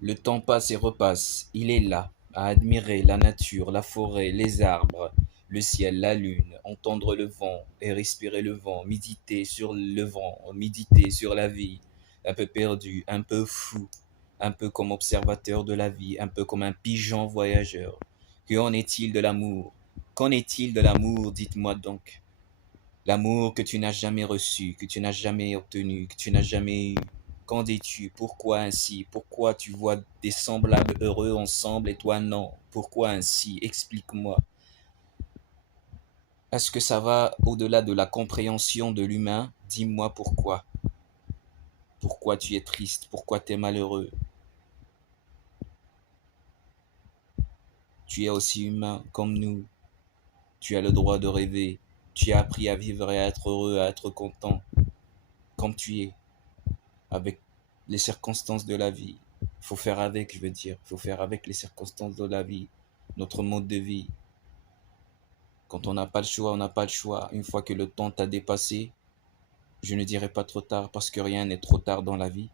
Le temps passe et repasse, il est là, à admirer la nature, la forêt, les arbres, le ciel, la lune, entendre le vent et respirer le vent, méditer sur le vent, méditer sur la vie, un peu perdu, un peu fou, un peu comme observateur de la vie, un peu comme un pigeon voyageur. Qu'en est-il de l'amour? Qu'en est-il de l'amour, dites-moi donc? L'amour que tu n'as jamais reçu, que tu n'as jamais obtenu, que tu n'as jamais eu. Qu'en dis-tu? Pourquoi ainsi? Pourquoi tu vois des semblables heureux ensemble et toi non? Pourquoi ainsi? Explique-moi. Est-ce que ça va au-delà de la compréhension de l'humain? Dis-moi pourquoi. Pourquoi tu es triste? Pourquoi tu es malheureux? Tu es aussi humain comme nous. Tu as le droit de rêver. Tu as appris à vivre et à être heureux, à être content, comme tu es, avec les circonstances de la vie. Il faut faire avec, je veux dire. Il faut faire avec les circonstances de la vie, notre mode de vie. Quand on n'a pas le choix, on n'a pas le choix. Une fois que le temps t'a dépassé, je ne dirai pas trop tard parce que rien n'est trop tard dans la vie.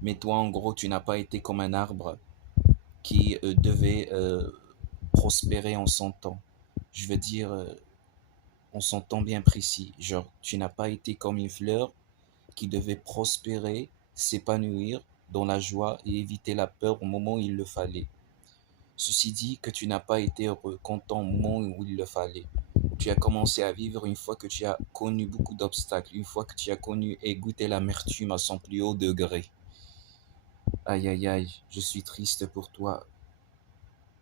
Mais toi, en gros, tu n'as pas été comme un arbre qui devait prospérer en son temps. Je veux dire, en son temps bien précis. Genre, tu n'as pas été comme une fleur qui devait prospérer, s'épanouir dans la joie et éviter la peur au moment où il le fallait. Ceci dit que tu n'as pas été heureux, content au moment où il le fallait. Tu as commencé à vivre une fois que tu as connu beaucoup d'obstacles, une fois que tu as connu et goûté l'amertume à son plus haut degré. Aïe aïe aïe, je suis triste pour toi.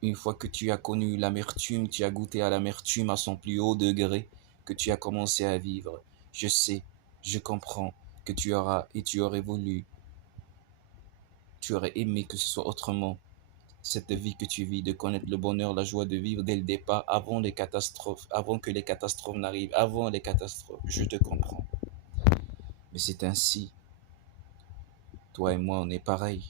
Une fois que tu as connu l'amertume, tu as goûté à l'amertume à son plus haut degré, que tu as commencé à vivre. Je sais, je comprends que tu auras et tu aurais voulu, tu aurais aimé que ce soit autrement. Cette vie que tu vis, de connaître le bonheur, la joie de vivre dès le départ, avant les catastrophes, avant que les catastrophes n'arrivent, avant les catastrophes. Je te comprends. Mais c'est ainsi. Toi et moi, on est pareil.